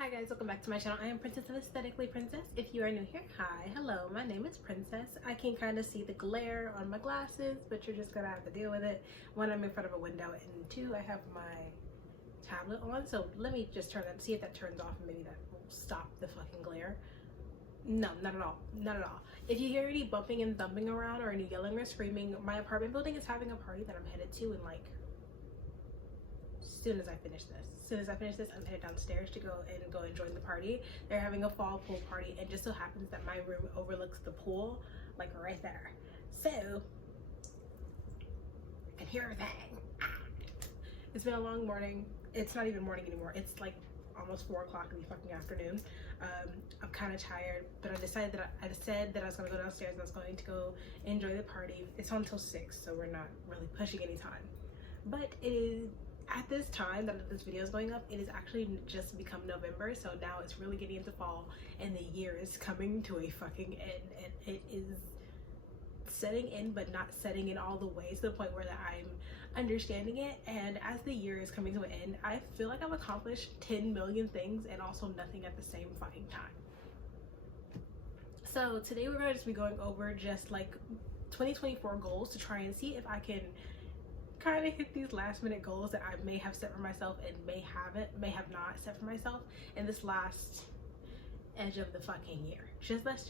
Hi guys, welcome back to my channel. I am Princess and Aesthetically Princess. If you are new here, hi, hello, my name is Princess. I can kind of see the glare on my glasses, but you're just gonna have to deal with it. One, I'm in front of a window, and two, I have my tablet on. So let me just turn that, see if that turns off, and maybe that will stop the fucking glare. No, not at all, not at all. If you hear any bumping and thumping around or any yelling or screaming, my apartment building is having a party that I'm headed to in like soon as I finish this. As soon as I finish this, I'm headed downstairs to go and join the party. They're having a fall pool party, and just so happens that my room overlooks the pool, like right there. So I can hear everything. It's been a long morning. It's not even morning anymore. It's like almost 4 o'clock in the fucking afternoon. I'm kind of tired, but I decided that I said that I was gonna go downstairs and I was going to go enjoy the party. It's on until 6, so we're not really pushing any time. But it is, at this time that this video is going up, it is actually just become November, so now it's really getting into fall and the year is coming to a fucking end, and it is setting in but not setting in all the ways to the point where that I'm understanding it. And as the year is coming to an end, I feel like I've accomplished 10 million things and also nothing at the same fucking time. So today we're going to just be going over just like 2024 goals to try and see if I can kind of hit these last minute goals that I may have set for myself and may have not set for myself in this last edge of the fucking year. Let's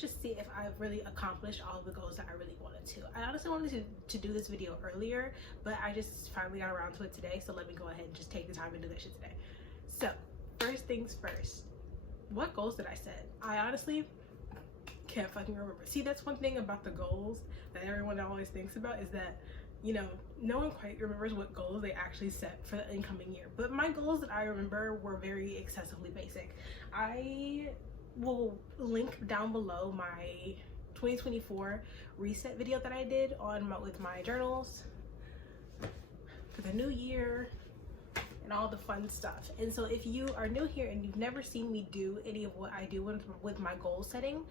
just see if I've really accomplished all the goals that I really wanted to. I honestly wanted to do this video earlier, but I just finally got around to it today, so let me go ahead and just take the time and do that shit today. So first things first, what goals did I set? I honestly can't fucking remember. See, that's one thing about the goals that everyone always thinks about, is that, you know, no one quite remembers what goals they actually set for the incoming year. But my goals that I remember were very excessively basic. I will link down below my 2024 reset video that I did on with my journals for the new year and all the fun stuff. And so if you are new here and you've never seen me do any of what I do with my goal setting,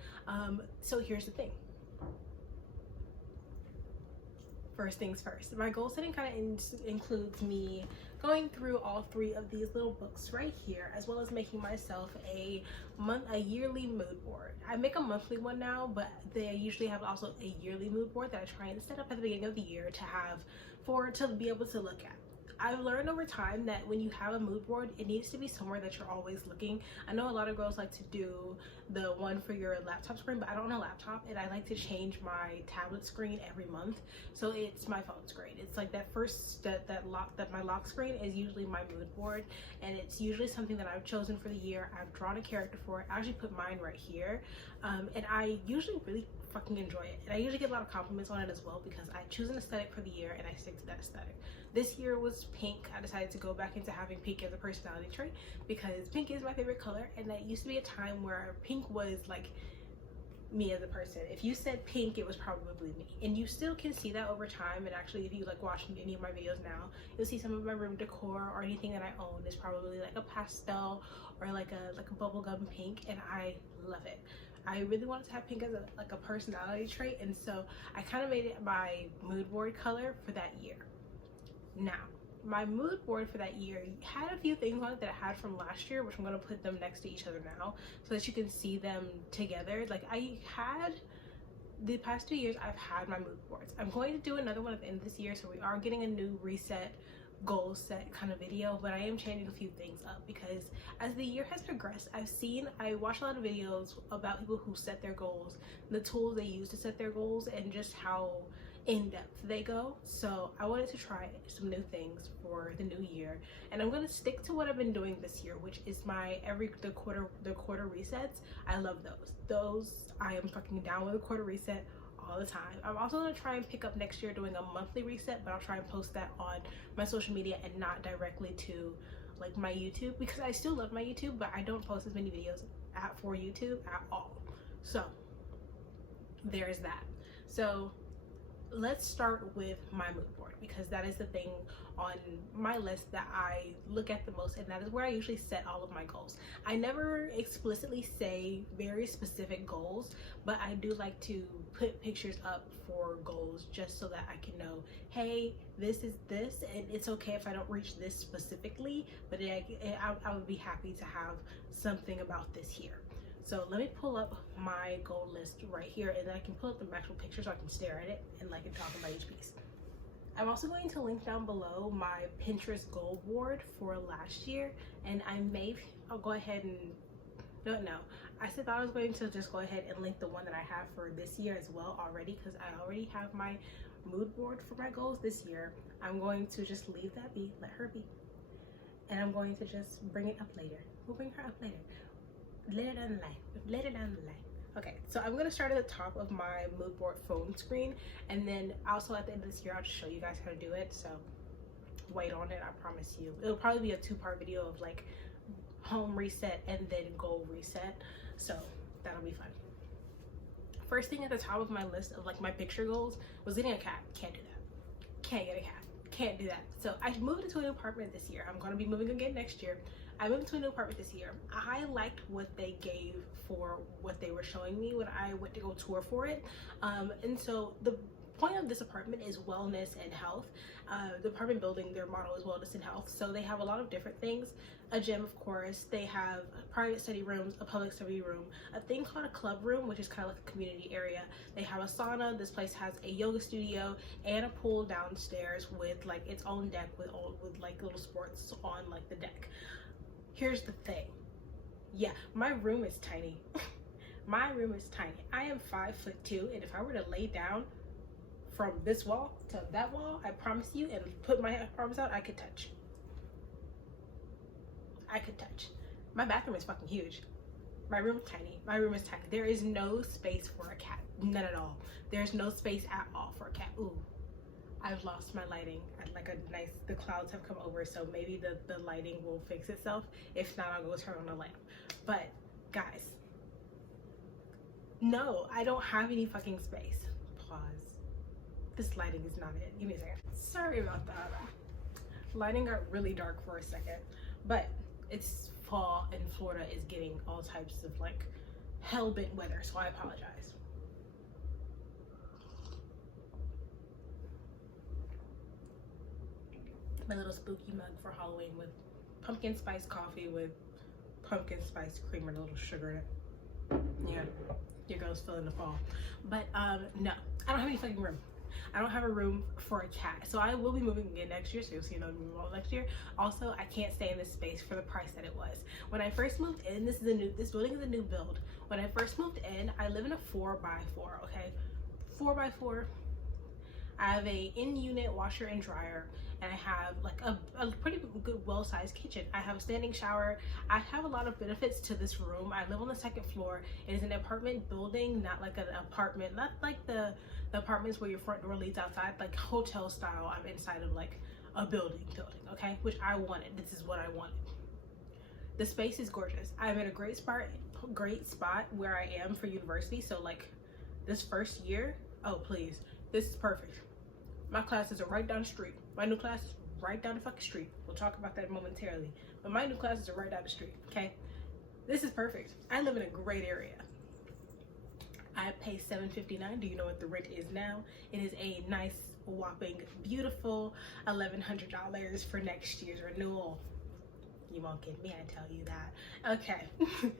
so here's the thing. First things first, my goal setting kind of includes me going through all 3 of these little books right here, as well as making myself a yearly mood board. I make a monthly one now, but they usually have also a yearly mood board that I try and set up at the beginning of the year to be able to look at. I've learned over time that when you have a mood board, it needs to be somewhere that you're always looking. I know a lot of girls like to do the one for your laptop screen, but I don't own a laptop, and I like to change my tablet screen every month. So it's my phone screen. It's like that first my lock screen is usually my mood board, and it's usually something that I've chosen for the year. I've drawn a character for it. I actually put mine right here, and I usually really fucking enjoy it, and I usually get a lot of compliments on it as well, because I choose an aesthetic for the year and I stick to that aesthetic. This year was pink. I decided to go back into having pink as a personality trait because pink is my favorite color, and that used to be a time where pink was like me as a person. If you said pink, it was probably me, and you still can see that over time. And actually, if you like watch any of my videos now, you'll see some of my room decor or anything that I own is probably like a pastel or like a bubblegum pink, and I love it. I really wanted to have pink as a personality trait, and so I kind of made it my mood board color for that year. Now, my mood board for that year had a few things on it that I had from last year, which I'm going to put them next to each other now so that you can see them together. Like, I had the past 2 years, I've had my mood boards. I'm going to do another one at the end of this year, so we are getting a new reset goal set kind of video, but I am changing a few things up because as the year has progressed, I watch a lot of videos about people who set their goals, the tools they use to set their goals, and just how in-depth they go. So I wanted to try some new things for the new year, and I'm going to stick to what I've been doing this year, which is my the quarter resets. I love those. I am fucking down with a quarter reset all the time. I'm also going to try and pick up next year doing a monthly reset, but I'll try and post that on my social media and not directly to like my YouTube, because I still love my YouTube, but I don't post as many videos for YouTube at all. So there's that. So let's start with my mood board, because that is the thing on my list that I look at the most, and that is where I usually set all of my goals. I never explicitly say very specific goals, but I do like to put pictures up for goals just so that I can know, hey, this is this, and it's okay if I don't reach this specifically, but I would be happy to have something about this here. So let me pull up my goal list right here, and then I can pull up the actual picture so I can stare at it and like talk about each piece. I'm also going to link down below my Pinterest goal board for last year, and I'll go ahead and, no, I thought I was going to just go ahead and link the one that I have for this year as well already, because I already have my mood board for my goals this year. I'm going to just leave that be, let her be, and I'm going to just bring it up later. We'll bring her up later down the line. Okay, so I'm gonna start at the top of my mood board phone screen, and then also at the end of this year I'll just show you guys how to do it, so wait on it. I promise you it'll probably be a 2-part video of like home reset and then goal reset, so that'll be fun. First thing at the top of my list of like my picture goals was getting a cat. Can't do that. Can't get a cat. Can't do that. So I moved into a new apartment this year. I'm gonna be moving again next year. I moved to a new apartment this year. I liked what they gave for what they were showing me when I went to go tour for it. And so the point of this apartment is wellness and health. The apartment building, their motto is wellness and health. So they have a lot of different things. A gym, of course. They have private study rooms, a public study room, a thing called a club room, which is kind of like a community area. They have a sauna. This place has a yoga studio and a pool downstairs with like its own deck with like little sports on like the deck. Here's the thing. Yeah, my room is tiny. My room is tiny. I am 5'2", and if I were to lay down from this wall to that wall, I promise you, and put my arms out, I could touch. I could touch. My bathroom is fucking huge. My room is tiny. My room is tiny. There is no space for a cat. None at all. There's no space at all for a cat. Ooh. I've lost my lighting. The clouds have come over, so maybe the lighting will fix itself. If not, I'll go turn on a lamp. But guys, no, I don't have any fucking space. Pause. This lighting is not it. Give me a second. Sorry about that. Lighting got really dark for a second, but it's fall and Florida is getting all types of like hell-bent weather, so I apologize. My little spooky mug for Halloween with pumpkin spice coffee with pumpkin spice cream and a little sugar in it. Yeah, your girl's feeling the fall. But no, I don't have any fucking room. I don't have a room for a cat, so I will be moving again next year, so you'll see another move all next year. Also, I can't stay in this space for the price that it was when I first moved in. This building is a new build. When I first moved in, I live in a 4x4. Okay, 4x4. I have a in-unit washer and dryer, and I have like a pretty good well-sized kitchen. I have a standing shower. I have a lot of benefits to this room. I live on the 2nd floor. It is an apartment building, not like an apartment, not like the apartments where your front door leads outside, like hotel style. I'm inside of like a building, okay, which I wanted. This is what I wanted. The space is gorgeous. I'm in a great spot where I am for university. So like this first year, oh please, this is perfect. My classes are right down the street. My new class is right down the fucking street. We'll talk about that momentarily. But my new classes are right down the street, okay? This is perfect. I live in a great area. I pay $7.59. Do you know what the rent is now? It is a nice, whopping, beautiful $1,100 for next year's renewal. You won't get me, I tell you that. Okay.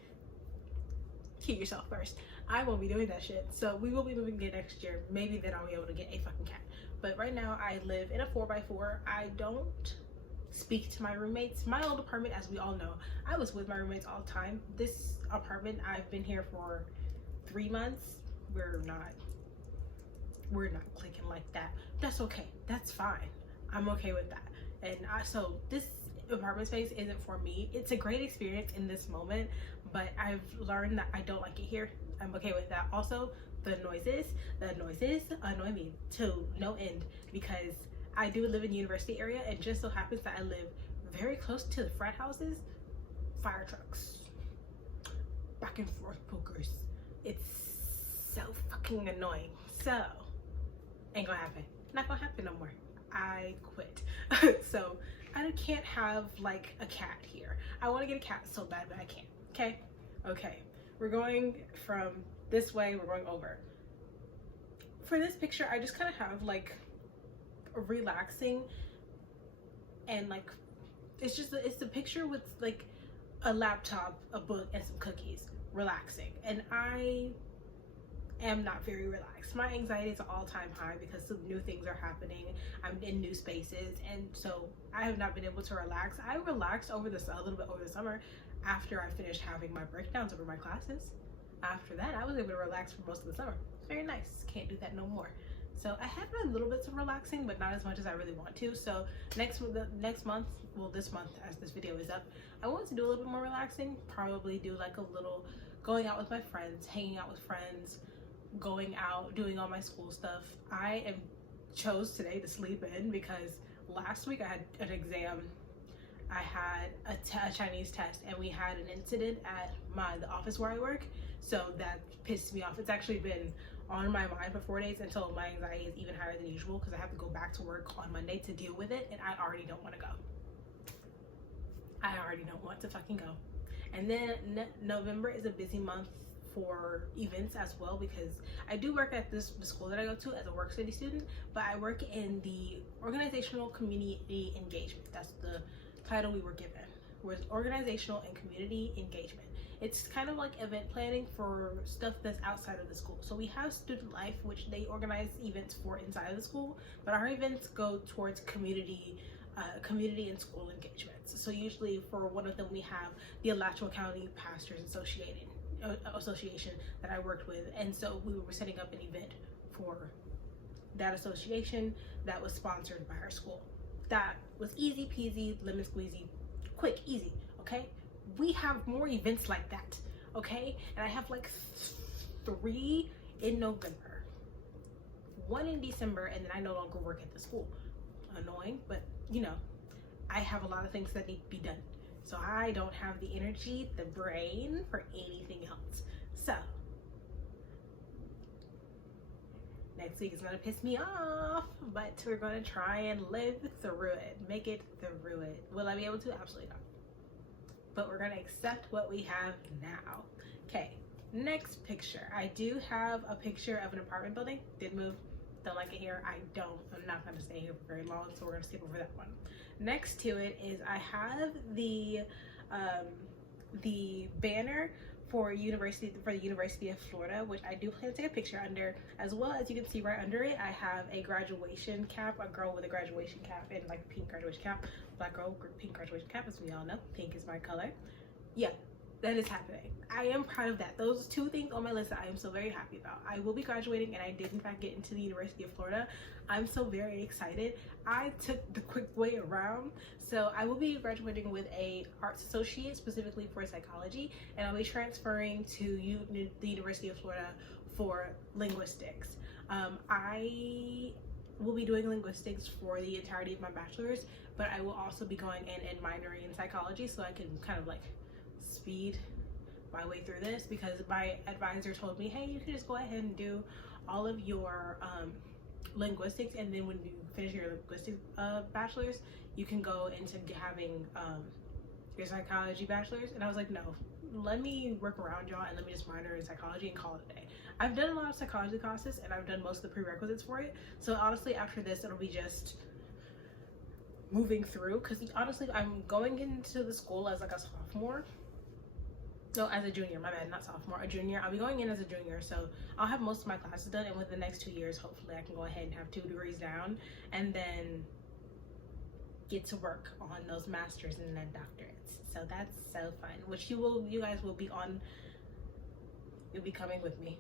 Keep yourself first. I won't be doing that shit. So we will be moving again next year. Maybe then I'll be able to get a fucking cat. But right now I live in a 4x4. I don't speak to my roommates. My old apartment, as we all know, I was with my roommates all the time. This apartment, I've been here for 3 months. We're not clicking like that. That's okay. That's fine. I'm okay with that. And so this apartment space isn't for me. It's a great experience in this moment, but I've learned that I don't like it here. I'm okay with that. Also, the noises annoy me to no end, because I do live in the university area, and just so happens that I live very close to the frat houses. Fire trucks, back and forth pokers. It's so fucking annoying. So Ain't gonna happen. Not gonna happen no more. I quit. So I can't have like a cat here. I want to get a cat so bad, but I can't. Okay? Okay. We're going from this way, we're going over. For this picture, I just kind of have like a relaxing and like, it's the picture with like a laptop, a book, and some cookies. Relaxing. And I am not very relaxed. My anxiety is all-time high because some new things are happening. I'm in new spaces, and so I have not been able to relax. I relaxed a little bit over the summer after I finished having my breakdowns over my classes. After that, I was able to relax for most of the summer. It's very nice. Can't do that no more. So I have a little bits of relaxing, but not as much as I really want to. So next month, well, this month as this video is up, I want to do a little bit more relaxing. Probably do like a little going out with my friends, hanging out with friends, going out, doing all my school stuff. I chose today to sleep in because last week I had an exam. I had a Chinese test, and we had an incident at the office where I work. So that pissed me off. It's actually been on my mind for 4 days until my anxiety is even higher than usual because I have to go back to work on Monday to deal with it, and I already don't want to go. I already don't want to fucking go. And then November is a busy month for events as well, because I do work at the school that I go to as a work study student, but I work in the organizational community engagement. That's the title we were given, was organizational and community engagement. It's kind of like event planning for stuff that's outside of the school. So we have student life, which they organize events for inside of the school, but our events go towards community and school engagements. So usually for one of them, we have the Alachua County Pastors Association that I worked with, and so we were setting up an event for that association that was sponsored by our school. That was easy peasy, lemon squeezy, quick, easy. Okay, we have more events like that. Okay, and I have like 3 in November, 1 in December, and then I no longer work at the school. Annoying, but you know, I have a lot of things that need to be done. So I don't have the energy, the brain for anything else. So next week is gonna piss me off, but we're gonna try and live through it, make it through it. Will I be able to? Absolutely not. But we're gonna accept what we have now. Okay, next picture. I do have a picture of an apartment building. Did move. Don't like it here. I'm not gonna stay here for very long, so we're gonna skip over that one. Next to it is I have the banner for the University of Florida, which I do plan to take a picture under, as well as you can see right under it, I have a graduation cap, a girl with a graduation cap and like pink graduation cap, black girl, pink graduation cap, as we all know, pink is my color. Yeah, that is happening. I am proud of that. Those 2 things on my list that I am so very happy about. I will be graduating, and I did in fact get into the University of Florida. I'm so very excited. I took the quick way around. So I will be graduating with a arts associate specifically for psychology, and I'll be transferring to the University of Florida for linguistics. I will be doing linguistics for the entirety of my bachelor's, but I will also be going in and minoring in psychology so I can kind of like speed my way through this, because my advisor told me, hey, you can just go ahead and do all of your linguistics, and then when you finish your linguistics bachelor's, you can go into having your psychology bachelor's. And I was like, no, let me work around y'all and let me just minor in psychology and call it a day. I've done a lot of psychology classes, and I've done most of the prerequisites for it, so honestly after this it'll be just moving through, because honestly I'm going into the school as like a sophomore. No, as a junior, my bad, not sophomore, a junior. I'll be going in as a junior, so I'll have most of my classes done, and within the next 2 years, hopefully I can go ahead and have 2 degrees down, and then get to work on those masters and then doctorates. So that's so fun, which you guys will be on. You'll be coming with me.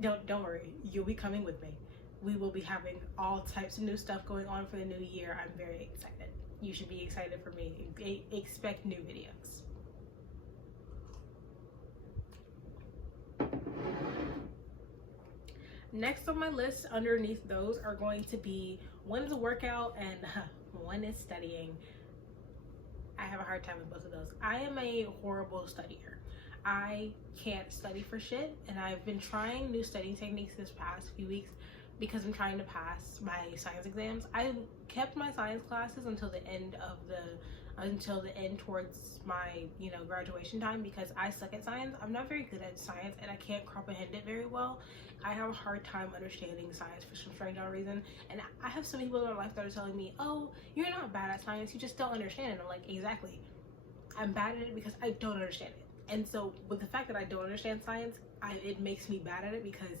Don't worry, you'll be coming with me. We will be having all types of new stuff going on for the new year. I'm very excited. You should be excited for me. Expect new videos. Next on my list underneath those are going to be, one is a workout and one is studying. I have a hard time with both of those. I am a horrible studier. I can't study for shit, and I've been trying new studying techniques this past few weeks because I'm trying to pass my science exams. I kept my science classes until the end towards my, you know, graduation time, because I suck at science. I'm not very good at science, and I can't comprehend it very well. I have a hard time understanding science for some strange reason, and I have some people in my life that are telling me, oh, you're not bad at science, you just don't understand it. I'm like, exactly, I'm bad at it because I don't understand it. And so with the fact that I don't understand science, it makes me bad at it, because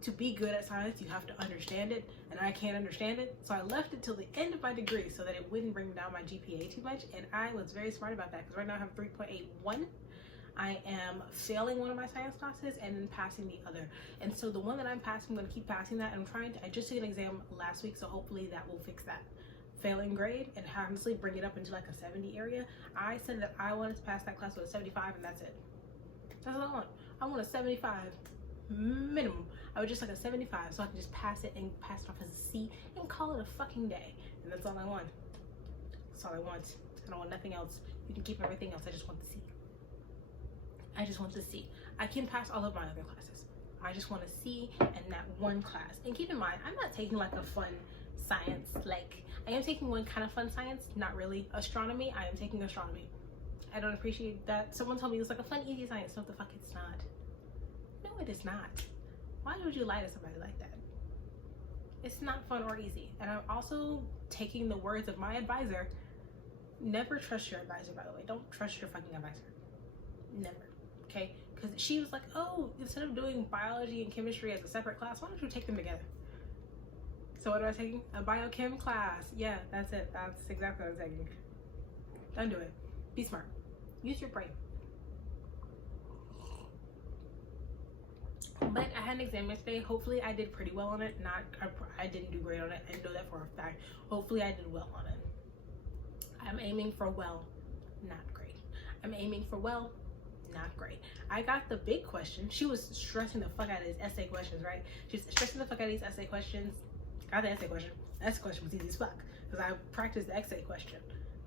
to be good at science, you have to understand it, and I can't understand it. So I left it till the end of my degree so that it wouldn't bring down my GPA too much, and I was very smart about that, because right now I have 3.81. I am failing one of my science classes and then passing the other. And so the one that I'm passing, I'm going to keep passing that. And I just took an exam last week, so hopefully that will fix that failing grade and honestly bring it up into like a 70 area. I said that I wanted to pass that class with a 75, and that's it. That's all I want. I want a 75 minimum. I would just like a 75, so I can just pass it and pass it off as a C and call it a fucking day. And that's all I want. That's all I want. I don't want nothing else. You can keep everything else. I just want the C. I just want the C. I can pass all of my other classes. I just want a C in that one class. And keep in mind, I'm not taking like a fun science. Like, I am taking one kind of fun science, not really astronomy. I am taking astronomy. I don't appreciate that. Someone told me it was like a fun, easy science. No, the fuck it's not. No, it is not. Why would you lie to somebody like that? It's not fun or easy. And I'm also taking the words of my advisor. Never trust your advisor, by the way. Don't trust your fucking advisor. Never. Okay? Because she was like, oh, instead of doing biology and chemistry as a separate class, why don't you take them together? So what am I taking? A biochem class. Yeah, that's it. That's exactly what I'm taking. Don't do it. Be smart. Use your brain. But I had an exam yesterday. Hopefully I did pretty well on it. I didn't do great on it. I know that for a fact. Hopefully I did well on it. I'm aiming for well, not great. I'm aiming for well, not great. I got the big question. She was stressing the fuck out of these essay questions, right? She's stressing the fuck out of these essay questions. Got the essay question. The essay question was easy as fuck, because I practiced the essay question,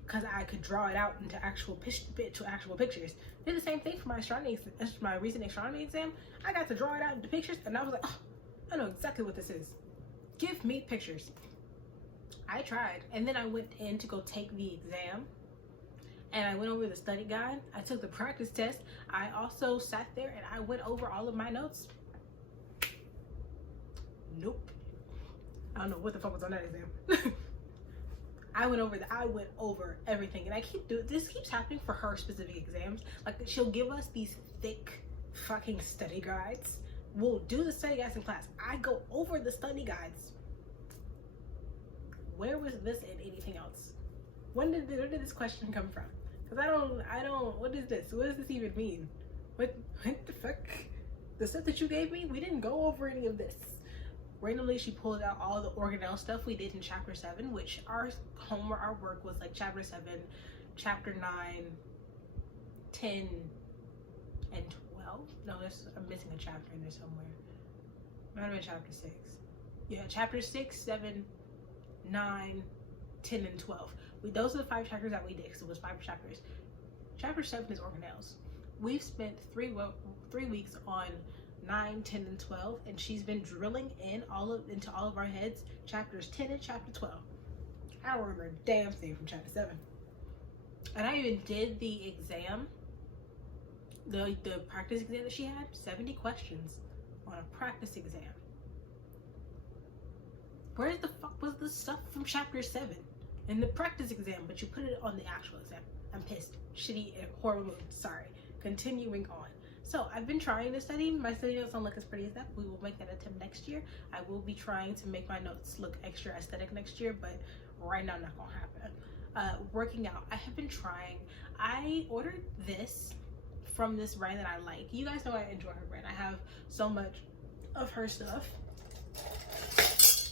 because I could draw it out into actual pictures. Did the same thing for my recent astronomy exam. I got to draw it out into pictures, and I was like, oh, I know exactly what this is. Give me pictures. I tried, and then I went in to go take the exam, and I went over the study guide. I took the practice test. I also sat there and I went over all of my notes. Nope. I don't know what the fuck was on that exam. I went over everything, and this keeps happening for her specific exams. Like, she'll give us these thick fucking study guides. We'll do the study guides in class. I go over the study guides. Where was this in anything else? Where did this question come from? Because I don't, what is this? What does this even mean? What the fuck? The stuff that you gave me, we didn't go over any of this. Randomly, she pulled out all the organelle stuff we did in chapter 7, which our work was like chapter 7, chapter 9, 10, and 12. No, I'm missing a chapter in there somewhere. Might have been chapter 6. Yeah, chapter 6, 7, 9, 10, and 12. Those are the 5 chapters that we did, because it was 5 chapters. Chapter 7 is organelles. We've spent 3 weeks on 9, 10, and 12, and she's been drilling into all of our heads chapters 10 and chapter 12. I don't remember a damn thing from chapter 7. And I even did the exam, the practice exam that she had, 70 questions on a practice exam. Where the fuck was the stuff from chapter 7 in the practice exam, but you put it on the actual exam? I'm pissed. Shitty and horrible mood. Sorry. Continuing on. So I've been trying to study. My study notes don't look as pretty as that. We will make that attempt next year. I will be trying to make my notes look extra aesthetic next year, but right now not gonna happen. Working out. I have been trying. I ordered this from this brand that I like. You guys know I enjoy her brand. I have so much of her stuff.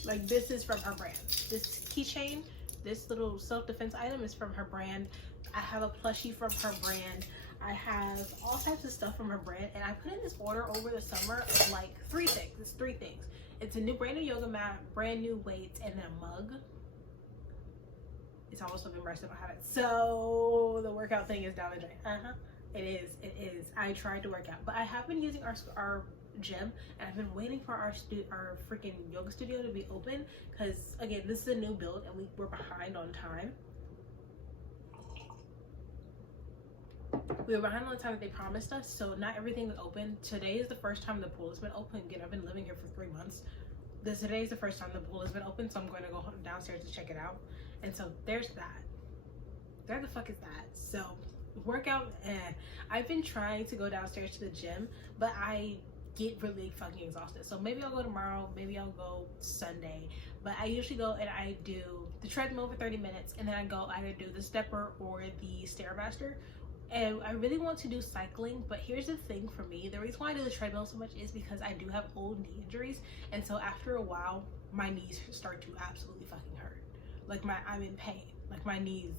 Like, this is from her brand. This keychain, this little self-defense item is from her brand. I have a plushie from her brand. I have all types of stuff from her brand, and I put in this order over the summer of like 3 things. It's 3 things. It's a brand new yoga mat, brand new weights, and then a mug. It's almost November, I still don't have it. So the workout thing is down the drain. It is. I tried to work out, but I have been using our gym, and I've been waiting for our freaking yoga studio to be open, because again, this is a new build and we're behind on time. We were behind on the time that they promised us, so not everything is open. Today is the first time the pool has been open. Again, I've been living here for 3 months. Today is the first time the pool has been open, so I'm going to go downstairs to check it out. And so there's that. Where the fuck is that? So workout, I've been trying to go downstairs to the gym, but I get really fucking exhausted. So maybe I'll go tomorrow, maybe I'll go Sunday. But I usually go and I do the treadmill for 30 minutes, and then I go either do the stepper or the Stairmaster. And I really want to do cycling, but here's the thing for me. The reason why I do the treadmill so much is because I do have old knee injuries, and so after a while, my knees start to absolutely fucking hurt. Like I'm in pain. Like my knees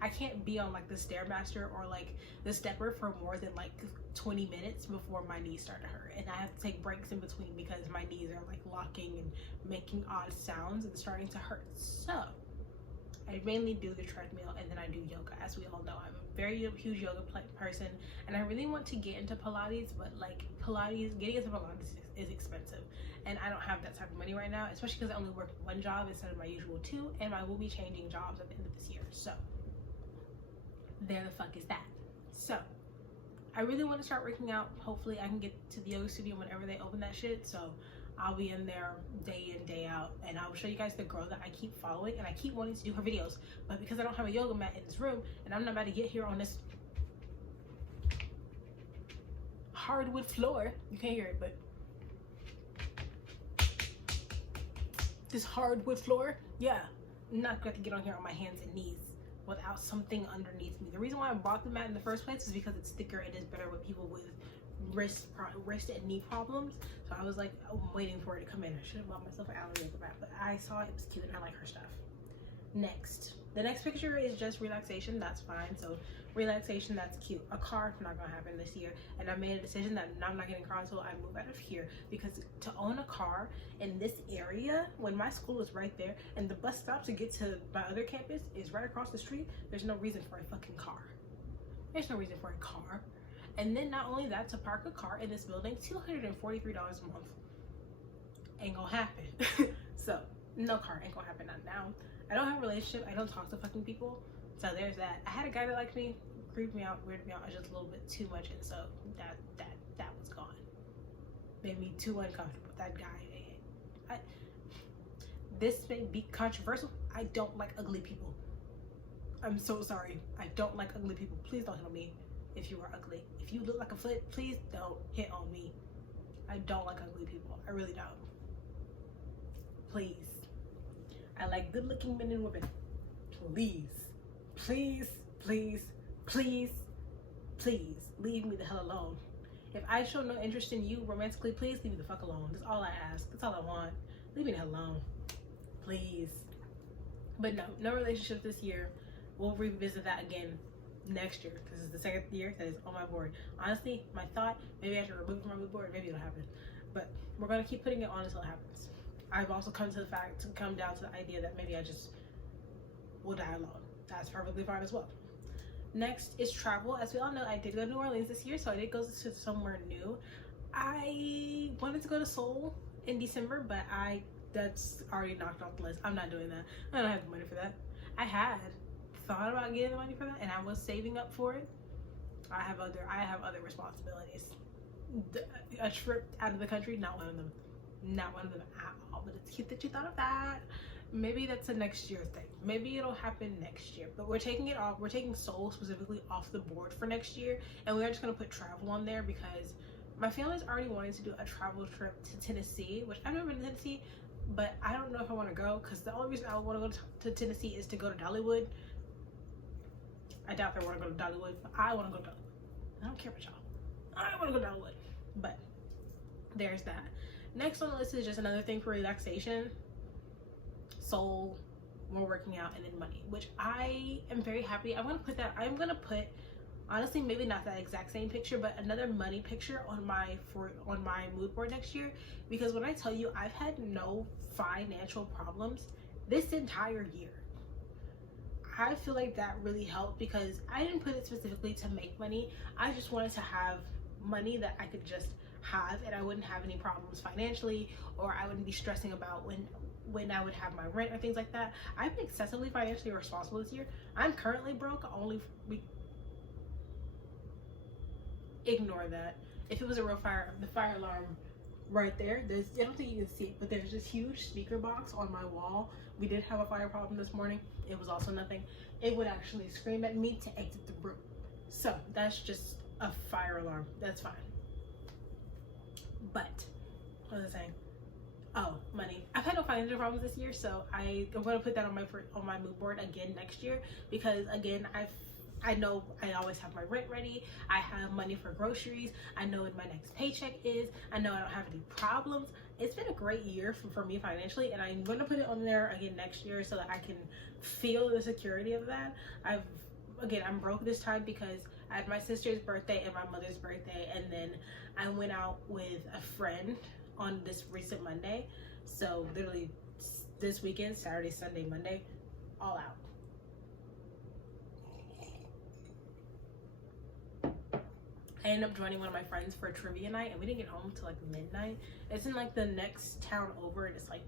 I can't be on like the Stairmaster or like the stepper for more than like 20 minutes before my knees start to hurt, and I have to take breaks in between because my knees are like locking and making odd sounds and starting to hurt. So I mainly do the treadmill, and then I do yoga. As we all know, I'm a very huge yoga person, and I really want to get into Pilates, but like getting into Pilates is expensive, and I don't have that type of money right now, especially because I only work one job instead of my usual 2, and I will be changing jobs at the end of this year. So there the fuck is that. So I really want to start working out. Hopefully I can get to the yoga studio whenever they open that shit. So I'll be in there day in, day out, and I'll show you guys the girl that I keep following, and I keep wanting to do her videos, but because I don't have a yoga mat in this room, and I'm not about to get here on this hardwood floor, you can't hear it, but this hardwood floor, yeah, I'm not going to get on here on my hands and knees without something underneath me. The reason why I bought the mat in the first place is because it's thicker and it's better with people with wrist and knee problems. So I was like, I'm waiting for it to come in. I should have bought myself an allergy mat, but I saw it was cute and I like her stuff. Next, the next picture is just relaxation. That's fine. So relaxation, that's cute. A car, not gonna happen this year, and I made a decision that I'm not getting a car until I move out of here, because to own a car in this area, when my school is right there and the bus stop to get to my other campus is right across the street, there's no reason for a fucking car. There's no reason for a car. And then not only that, to park a car in this building, $243 a month. Ain't gonna happen. So no car, ain't gonna happen, not now. I don't have a relationship, I don't talk to fucking people, so there's that. I had a guy that liked me, creeped me out, weirded me out just a little bit too much, and so that was gone. Made me too uncomfortable with that guy. This may be controversial. I don't like ugly people. I'm so sorry. I don't like ugly people. Please don't hit on me if you are ugly. If you look like a foot, please don't hit on me. I don't like ugly people. I really don't. Please. I like good looking men and women. Please. Please, please, please, please leave me the hell alone. If I show no interest in you romantically, please leave me the fuck alone. That's all I ask. That's all I want. Leave me the hell alone. Please. But no relationships this year. We'll revisit that again next year, because it's the second year that is on my board. Honestly, my thought, maybe I should remove it from my board, maybe it'll happen. But we're gonna keep putting it on until it happens. I've also come down to the idea that maybe I just will die alone. That's perfectly fine as well. Next is travel. As we all know, I did go to New Orleans this year, so I did go to somewhere new. I wanted to go to Seoul in December, but that's already knocked off the list. I'm not doing that. I don't have the money for that. I had thought about getting the money for that, and I was saving up for it. I have other responsibilities. A trip out of the country, not one of them. Not one of them at all. But it's cute that you thought of that. Maybe that's a next year thing. Maybe it'll happen next year. But we're taking it off. We're taking Seoul specifically off the board for next year, and we're just gonna put travel on there because my family's already wanting to do a travel trip to Tennessee, which I've never been to Tennessee, but I don't know if I want to go, because the only reason I want to go to Tennessee is to go to Dollywood. I doubt they want to go to Dollywood, but I want to go to Dollywood. I don't care about y'all. I want to go to Dollywood. But there's that. Next on the list is just another thing for relaxation. Soul, more working out, and then money, which I am very happy. I'm gonna put honestly, maybe not that exact same picture, but another money picture on my mood board next year, because when I tell you I've had no financial problems this entire year, I feel like that really helped, because I didn't put it specifically to make money. I just wanted to have money that I could just have, and I wouldn't have any problems financially, or I wouldn't be stressing about when I would have my rent or things like that. I've been excessively financially responsible this year. I'm currently broke. Ignore that. If it was a real fire, the fire alarm right there, I don't think you can see it, but there's this huge speaker box on my wall. We did have a fire problem this morning. It was also nothing. It would actually scream at me to exit the room. So that's just a fire alarm. That's fine. But what was I saying? Oh, money. I've had no financial problems this year, so I'm going to put that on my mood board again next year, because again, I know I always have my rent ready. I have money for groceries. I know what my next paycheck is. I know I don't have any problems. It's been a great year for me financially, and I'm going to put it on there again next year so that I can feel the security of that. I'm broke this time because I had my sister's birthday and my mother's birthday, and then I went out with a friend on this recent Monday. So literally this weekend, Saturday, Sunday, Monday, all out. I ended up joining one of my friends for a trivia night, and we didn't get home till like midnight. It's in like the next town over, and it's like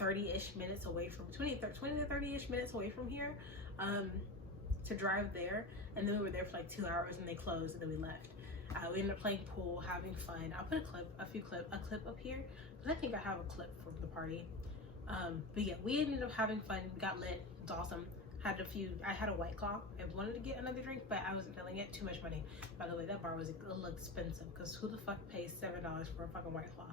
30-ish minutes away from 20 to 30-ish minutes away from here, to drive there. And then we were there for like 2 hours, and they closed, and then we left. We ended up playing pool, having fun. I'll put a clip up here, because I think I have a clip from the party. But yeah, we ended up having fun, got lit. It's awesome. I had a White Claw. I wanted to get another drink, but I wasn't feeling it. Too much money. By the way, that bar was a little expensive, because who the fuck pays $7 for a fucking White Claw?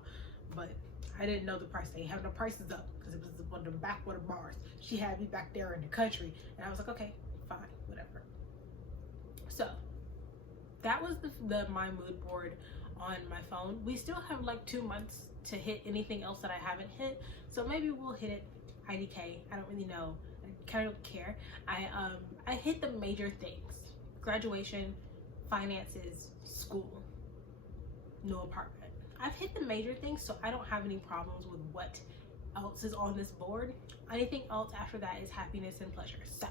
But I didn't know the price. They have no prices up, because it was one of the backwater bars. She had me back there in the country, and I was like, okay, fine, whatever. So that was my mood board on my phone. We still have like 2 months to hit anything else that I haven't hit, so maybe we'll hit it. IDK, I don't really know. I kind of don't care. I hit the major things: graduation, finances, school, new apartment. I've hit the major things, so I don't have any problems with what else is on this board. Anything else after that is happiness and pleasure. So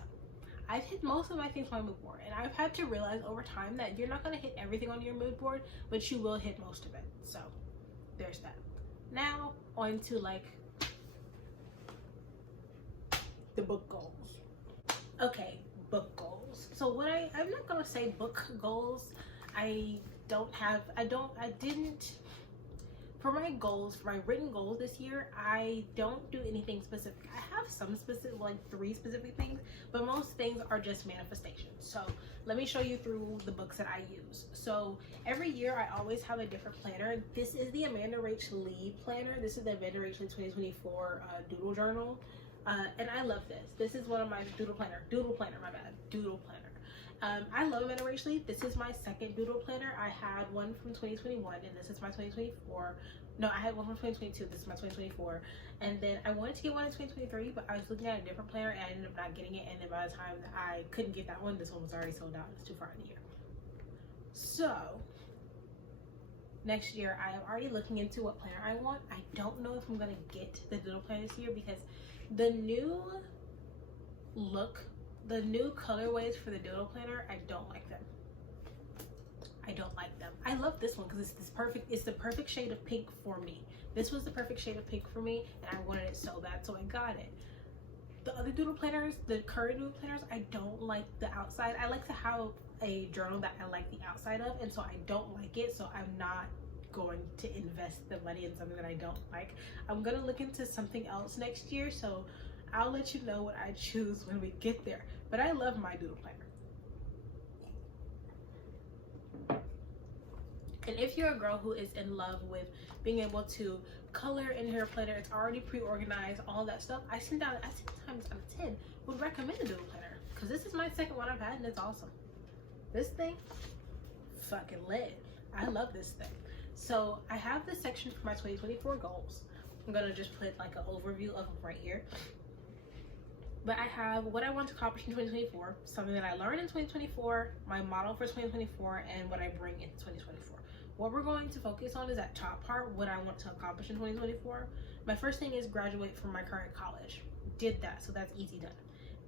I've hit most of my things on my mood board, and I've had to realize over time that you're not going to hit everything on your mood board, but you will hit most of it. So there's that. Now on to like the book goals. Okay, book goals. So I'm not gonna say book goals. For my goals, for my written goals this year, I don't do anything specific. I have some specific, like 3 specific things, but most things are just manifestations. So let me show you through the books that I use. So every year I always have a different planner. This is the Amanda Rachel Lee planner. This is the Amanda Rachel Lee 2024 doodle journal. And I love this. This is one of my doodle planner, my bad, doodle planner. I love Amanda Rachel Lee. This is my second doodle planner. I had one from 2021, and this is my 2024. No, I had one from 2022. This is my 2024. And then I wanted to get one in 2023, but I was looking at a different planner, and I ended up not getting it. And then by the time that I couldn't get that one, this one was already sold out. It's too far in the year. So next year, I am already looking into what planner I want. I don't know if I'm gonna get the doodle planner this year, because the new look, the new colorways for the doodle planner, I don't like them. I love this one because it's the perfect shade of pink for me. This was the perfect shade of pink for me, and I wanted it so bad, so I got it. The other doodle planners, the current doodle planners, I don't like the outside. I like to have a journal that I like the outside of, and so I don't like it, so I'm not going to invest the money in something that I don't like. I'm gonna look into something else next year, so I'll let you know what I choose when we get there. But I love my doodle planner. And if you're a girl who is in love with being able to color in her planner, it's already pre-organized, all that stuff, I 10 times out of 10 would recommend a doodle planner, because this is my second one I've had, and it's awesome. This thing, fucking lit. I love this thing. So I have this section for my 2024 goals. I'm gonna just put like an overview of them right here. But I have what I want to accomplish in 2024, something that I learned in 2024, my model for 2024, and what I bring into 2024. What we're going to focus on is that top part, what I want to accomplish in 2024. My first thing is graduate from my current college. Did that, so that's easy done.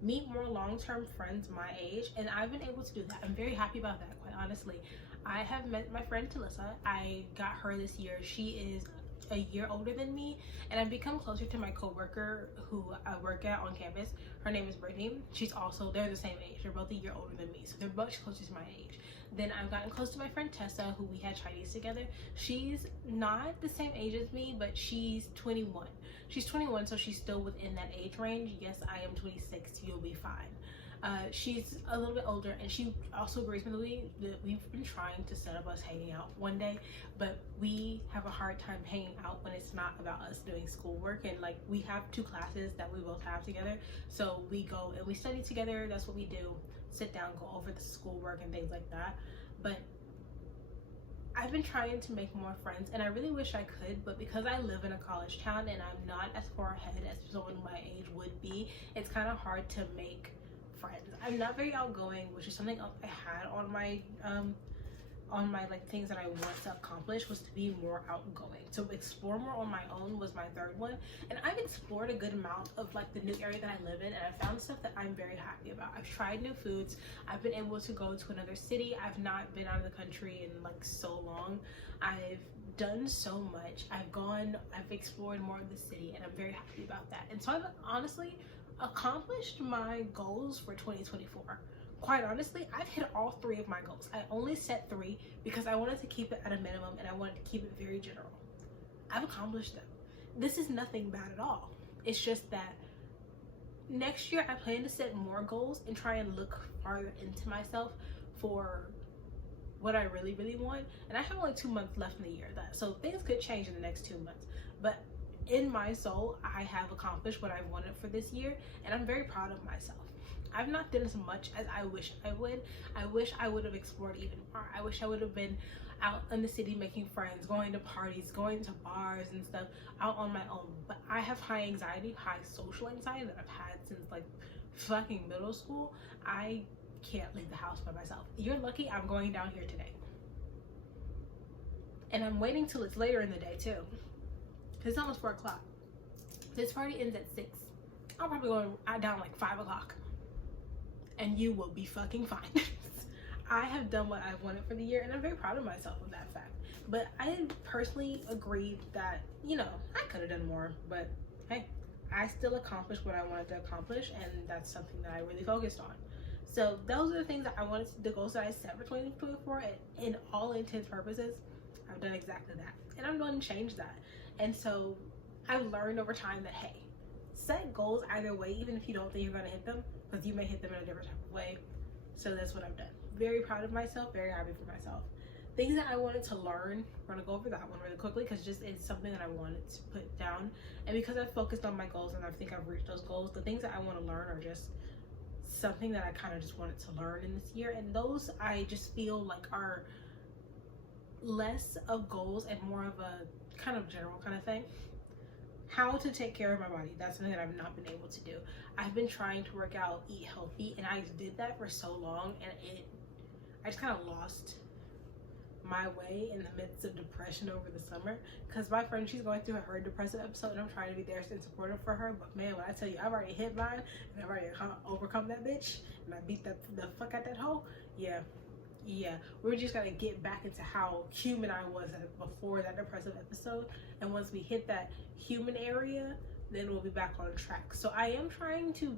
meet more long-term friends my age, and I've been able to do that. I'm very happy about that, quite honestly. I have met my friend Talissa. I got her this year. She is a year older than me, and I've become closer to my coworker who I work at on campus. Her name is Brittany. They're the same age. They're both a year older than me, so they're much closer to my age. Then I've gotten close to my friend Tessa, who we had Chinese together. She's not the same age as me, but she's 21. She's 21, so she's still within that age range. Yes, I am 26. You'll be fine. She's a little bit older, and she also agrees with me that we've been trying to set up us hanging out one day, but we have a hard time hanging out when it's not about us doing schoolwork. And like, we have 2 classes that we both have together, so we go and we study together. That's what we do. Sit down, go over the schoolwork and things like that. But I've been trying to make more friends, and I really wish I could, but because I live in a college town and I'm not as far ahead as someone my age would be, it's kind of hard to make friends. I'm not very outgoing, which is something else I had on my like things that I want to accomplish, was to be more outgoing. To explore more on my own was my 3rd one, and I've explored a good amount of like the new area that I live in, and I found stuff that I'm very happy about. I've tried new foods. I've been able to go to another city. I've not been out of the country in like so long. I've done so much. I've explored more of the city, and I'm very happy about that. And so I've honestly accomplished my goals for 2024. Quite honestly, I've hit all 3 of my goals. I only set 3 because I wanted to keep it at a minimum, and I wanted to keep it very general. I've accomplished them. This is nothing bad at all. It's just that next year I plan to set more goals and try and look farther into myself for what I really, really want. And I have only 2 months left in the year, so things could change in the next 2 months. But in my soul, I have accomplished what I wanted for this year, and I'm very proud of myself. I've not done as much as I wish I would. I wish I would have explored even more. I wish I would have been out in the city making friends, going to parties, going to bars and stuff out on my own. But I have high social anxiety that I've had since like fucking middle school. I can't leave the house by myself. You're lucky I'm going down here today. And I'm waiting till it's later in the day too. It's almost 4 o'clock. This party ends at 6. I'm probably going down like 5 o'clock. And you will be fucking fine. I have done what I've wanted for the year, and I'm very proud of myself of that fact. But I personally agreed that, you know, I could have done more, but hey, I still accomplished what I wanted to accomplish, and that's something that I really focused on. So those are the things that I wanted the goals that I set for 2024, and in all intents purposes, I've done exactly that. And I'm going to change that. And so I've learned over time that, hey, set goals either way, even if you don't think you're going to hit them, because you may hit them in a different type of way. So that's what I've done. Very proud of myself, very happy for myself. Things that I wanted to learn, we're going to go over that one really quickly, because just it's something that I wanted to put down. And because I've focused on my goals and I think I've reached those goals, the things that I want to learn are just something that I kind of just wanted to learn in this year. And those I just feel like are less of goals and more of a kind of general kind of thing. How to take care of my body. That's something that I've not been able to do. I've been trying to work out, eat healthy, and I did that for so long, and I just kind of lost my way in the midst of depression over the summer, because my friend, she's going through her depressive episode, and I'm trying to be there and supportive for her. But man, when I tell you I've already hit mine and I've already overcome that bitch, and I beat the fuck out that hoe, yeah, we're just gonna get back into how human I was before that depressive episode. And once we hit that human area, then we'll be back on track. So I am trying to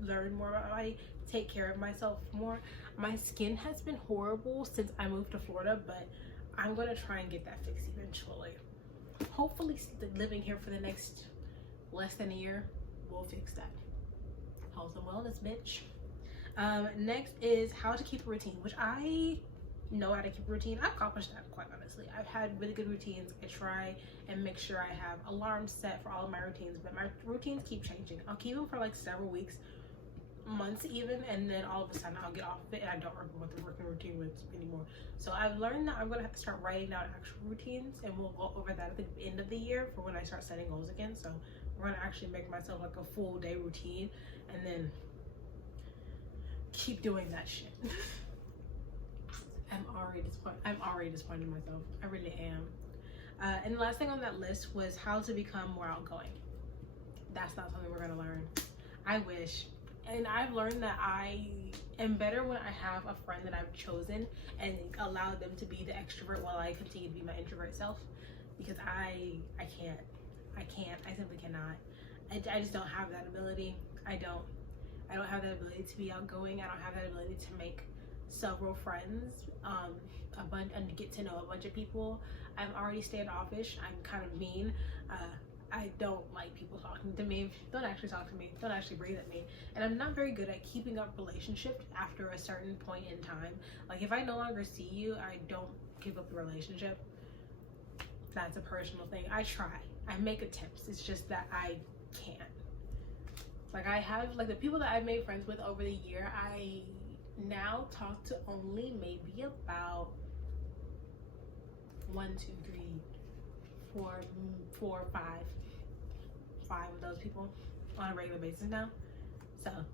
learn more about my body, take care of myself more. My skin has been horrible since I moved to Florida, but I'm gonna try and get that fixed eventually. Hopefully living here for the next less than a year will fix that. Health and wellness, bitch. Next is how to keep a routine, which I know how to keep a routine. I've accomplished that, quite honestly. I've had really good routines. I try and make sure I have alarms set for all of my routines, but my routines keep changing. I'll keep them for like several weeks, months even, and then all of a sudden I'll get off of it and I don't remember what the working routine was anymore. So I've learned that I'm going to have to start writing down actual routines, and we'll go over that at the end of the year for when I start setting goals again. So we're going to actually make myself like a full day routine and then keep doing that shit. I'm already disappointed in myself. I really am. And the last thing on that list was how to become more outgoing. That's not something we're gonna learn. I wish. And I've learned that I am better when I have a friend that I've chosen and allow them to be the extrovert while I continue to be my introvert self, because I simply cannot. I just don't have that ability. I don't have that ability to be outgoing. I don't have that ability to make several friends, and get to know a bunch of people. I'm already standoffish. I'm kind of mean. I don't like people talking to me. Don't actually talk to me. Don't actually breathe at me. And I'm not very good at keeping up relationships after a certain point in time. Like, if I no longer see you, I don't keep up the relationship. That's a personal thing. I try. I make attempts. It's just that I can't. Like, I have, like, the people that I've made friends with over the year, I now talk to only maybe about 1, 2, 3, 4, 5 of those people on a regular basis now. So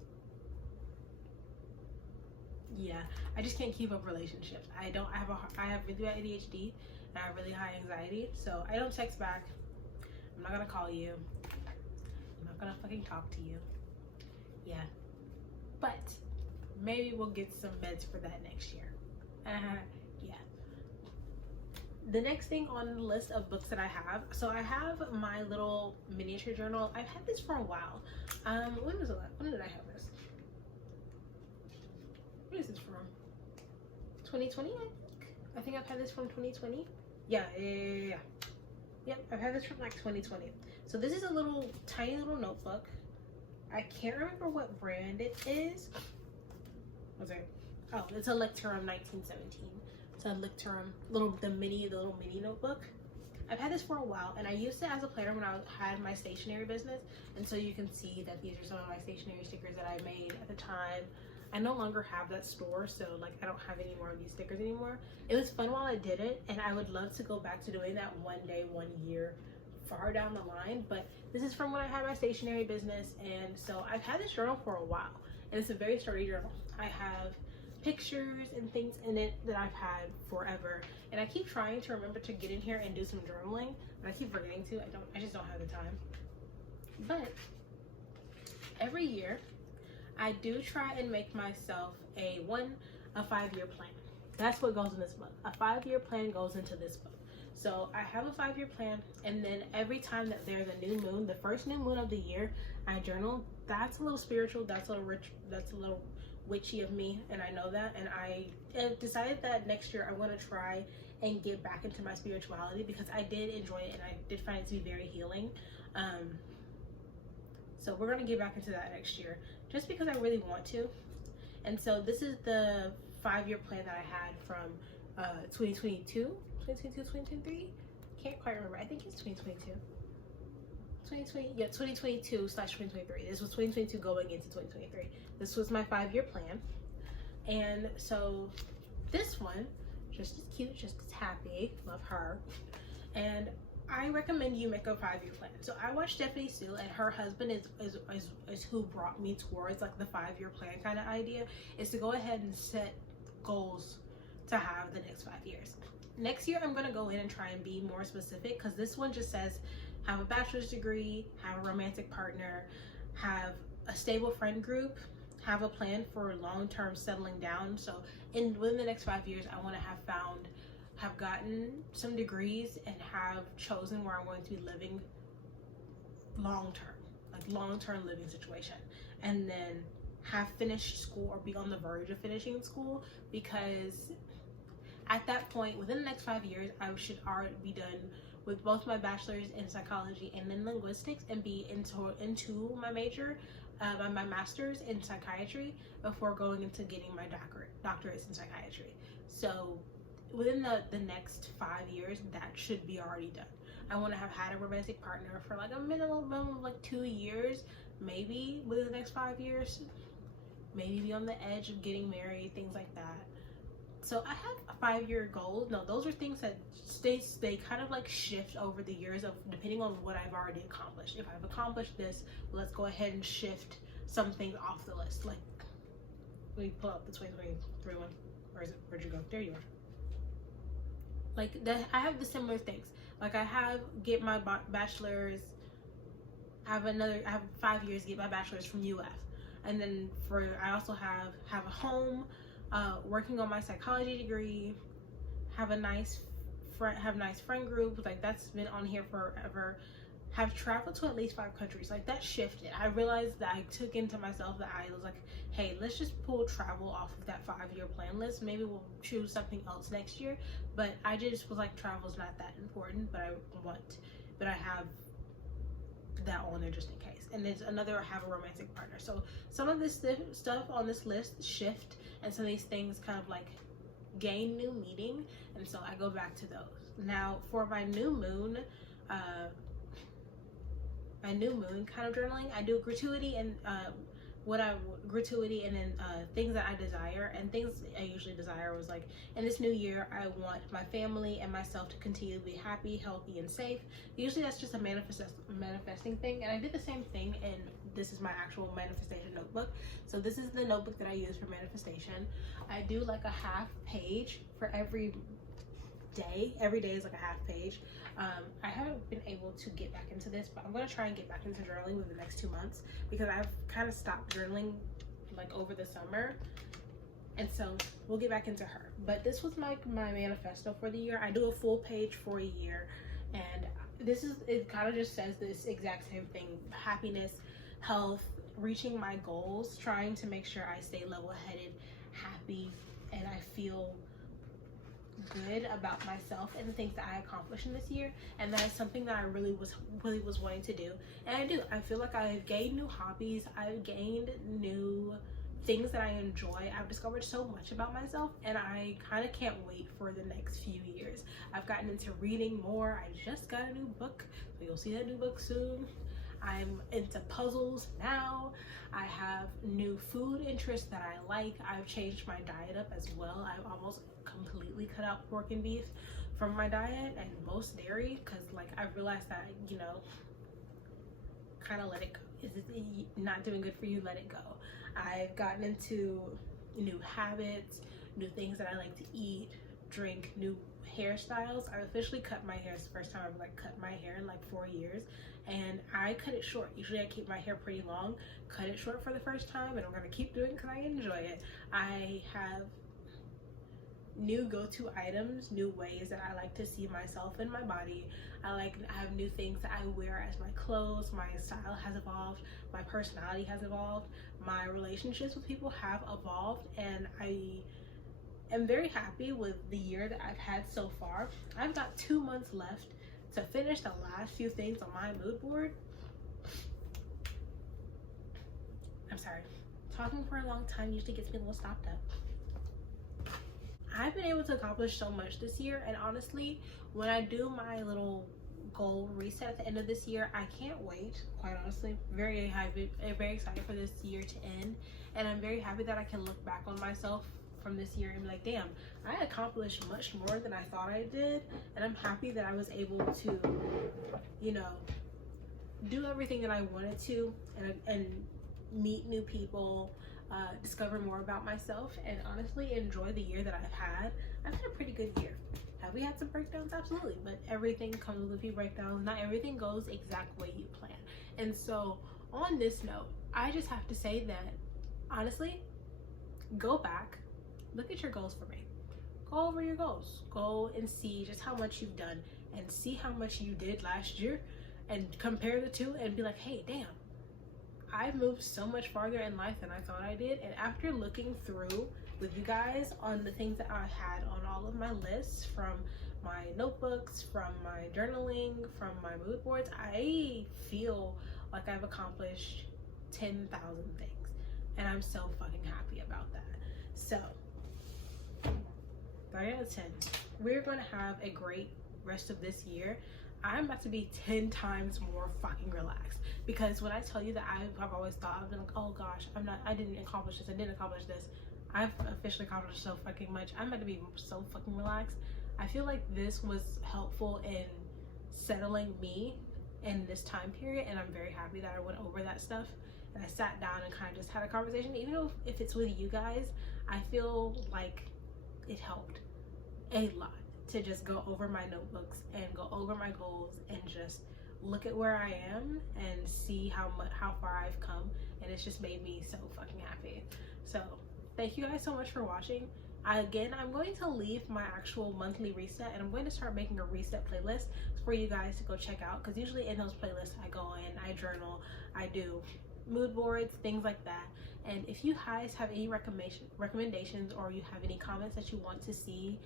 yeah, I just can't keep up relationships. I have really bad ADHD and I have really high anxiety, so I don't text back. I'm not gonna call you. I'm not gonna fucking talk to you. Yeah, but maybe we'll get some meds for that next year. Yeah. The next thing on the list of books that I have, so I have my little miniature journal. I've had this for a while. When was it? When did I have this? What is this from? 2020, I think. I think I've had this from 2020. Yeah. Yep, I've had this from like 2020. So this is a little tiny little notebook. I can't remember what brand it is. What's it? Oh, it's a Lecturum 1917. It's a Lecturum, the little mini notebook. I've had this for a while, and I used it as a planner when I had my stationery business. And so you can see that these are some of my stationery stickers that I made at the time. I no longer have that store, so like I don't have any more of these stickers anymore. It was fun while I did it, and I would love to go back to doing that one day, 1 year, far down the line. But this is from when I had my stationery business, and so I've had this journal for a while, and it's a very sturdy journal. I have pictures and things in it that I've had forever, and I keep trying to remember to get in here and do some journaling, but I keep forgetting to. I just don't have the time. But every year I do try and make myself a 5-year plan. That's what goes in this book. A 5-year plan goes into this book. So I have a 5-year plan, and then every time that there's a new moon, the first new moon of the year, I journal. That's a little spiritual, that's a little rich, that's a little witchy of me, and I know that. And I decided that next year I want to try and get back into my spirituality, because I did enjoy it and I did find it to be very healing. So we're going to get back into that next year, just because I really want to. And so this is the 5-year plan that I had from 2022, 2023. Can't quite remember. I think it's 2022. 2022/2023. This was 2022 going into 2023. This was my 5-year plan. And so this one, just as cute, just as happy, love her. And I recommend you make a 5-year plan. So I watched Stephanie Sue, and her husband is who brought me towards like the 5-year plan kind of idea, is to go ahead and set goals to have the next 5 years. Next year I'm going to go in and try and be more specific, because this one just says have a bachelor's degree, have a romantic partner, have a stable friend group, have a plan for long-term settling down. So within the next 5 years, I want to have gotten some degrees and have chosen where I'm going to be living long-term living situation, and then have finished school or be on the verge of finishing school, because at that point, within the next 5 years, I should already be done with both my bachelor's in psychology and in linguistics, and be into my major, my master's in psychiatry, before going into getting my doctorates in psychiatry. So within the next 5 years, that should be already done. I want to have had a romantic partner for like a minimum of like 2 years, maybe within the next 5 years, maybe be on the edge of getting married, things like that. So I have a 5-year goal. No, those are things that they kind of like shift over the years, of depending on what I've already accomplished. If I've accomplished this, let's go ahead and shift some things off the list. Like, let me pull up the 2023 one. Where is it? Where'd you go? There you are. Like that, I have the similar things. Like I get my bachelor's. I have 5 years to get my bachelor's from UF. And then I also have a home, working on my psychology degree, have a nice friend group. Like, that's been on here forever. Have traveled to at least 5 countries. Like, that shifted. I realized that I took into myself that I was like, hey, let's just pull travel off of that 5-year plan list. Maybe we'll choose something else next year. But I just was like, travel's not that important, but I have that on there just in case. And there's another, have a romantic partner. So some of this stuff on this list shift, and some of these things kind of like gain new meaning, and so I go back to those. Now for my new moon kind of journaling, I do gratuity and and then things that I desire. And things I usually desire was like, in this new year, I want my family and myself to continue to be happy, healthy, and safe. Usually that's just a manifesting thing, and I did the same thing, and this is my actual manifestation notebook. So this is the notebook that I use for manifestation. I do like a half page for every day. Every day is like a half page. I haven't been able to get back into this, but I'm going to try and get back into journaling within the next 2 months, because I've kind of stopped journaling like over the summer, and so we'll get back into her. But this was my manifesto for the year. I do a full page for a year, and it kind of just says this exact same thing: happiness, health, reaching my goals, trying to make sure I stay level-headed, happy, and I feel good about myself and the things that I accomplished in this year. And that is something that I really was wanting to do, and I do. I feel like I've gained new hobbies, I've gained new things that I enjoy. I've discovered so much about myself, and I kind of can't wait for the next few years. I've gotten into reading more. I just got a new book, so you'll see that new book soon. I'm into puzzles now. I have new food interests that I like. I've changed my diet up as well. I've almost completely cut out pork and beef from my diet, and most dairy, because like I realized that, you know, kind of let it go. Is it not doing good for you? Let it go. I've gotten into new habits, new things that I like to eat, drink, new hairstyles. I officially cut my hair. It's the first time I've like cut my hair in like 4 years, and I cut it short. Usually I keep my hair pretty long. Cut it short for the first time, and I'm gonna keep doing it because I enjoy it. I have new go-to items, new ways that I like to see myself in my body. I have new things that I wear as my clothes. My style has evolved, my personality has evolved, my relationships with people have evolved, and I am very happy with the year that I've had so far. I've got 2 months left to finish the last few things on my mood board. I'm sorry, talking for a long time usually gets me a little stopped up. I've been able to accomplish so much this year, and honestly, when I do my little goal reset at the end of this year, I can't wait. Quite honestly, very excited for this year to end, and I'm very happy that I can look back on myself from this year and be like, damn, I accomplished much more than I thought I did, and I'm happy that I was able to, you know, do everything that I wanted to, and meet new people, discover more about myself, and honestly enjoy the year that I've had. I've had a pretty good year. Have we had some breakdowns? Absolutely, but everything comes with a few breakdowns. Not everything goes the exact way you plan. And so on this note, I just have to say that honestly, go back, look at your goals for me. Go over your goals. Go and see just how much you've done, and see how much you did last year, and compare the two and be like, hey, damn, I've moved so much farther in life than I thought I did. And after looking through with you guys on the things that I had on all of my lists, from my notebooks, from my journaling, from my mood boards, I feel like I've accomplished 10,000 things, and I'm so fucking happy about that. So 3 out of 10. We're going to have a great rest of this year. I'm about to be 10 times more fucking relaxed, because when I tell you that I've always thought, I've been like, oh gosh, I didn't accomplish this, I didn't accomplish this. I've officially accomplished so fucking much. I'm about to be so fucking relaxed. I feel like this was helpful in settling me in this time period, and I'm very happy that I went over that stuff and I sat down and kind of just had a conversation. Even though if it's with you guys, I feel like it helped a lot to just go over my notebooks and go over my goals and just look at where I am and see how far I've come, and it's just made me so fucking happy. So thank you guys so much for watching. I'm going to leave my actual monthly reset, and I'm going to start making a reset playlist for you guys to go check out, because usually in those playlists I go in, I journal, I do mood boards, things like that. And if you guys have any recommendations, or you have any comments that you want to see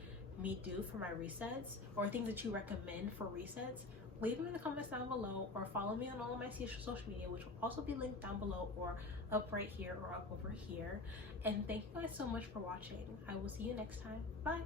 me do for my resets, or things that you recommend for resets, leave them in the comments down below, or follow me on all of my social media, which will also be linked down below or up right here or up over here. And thank you guys so much for watching. I will see you next time. Bye.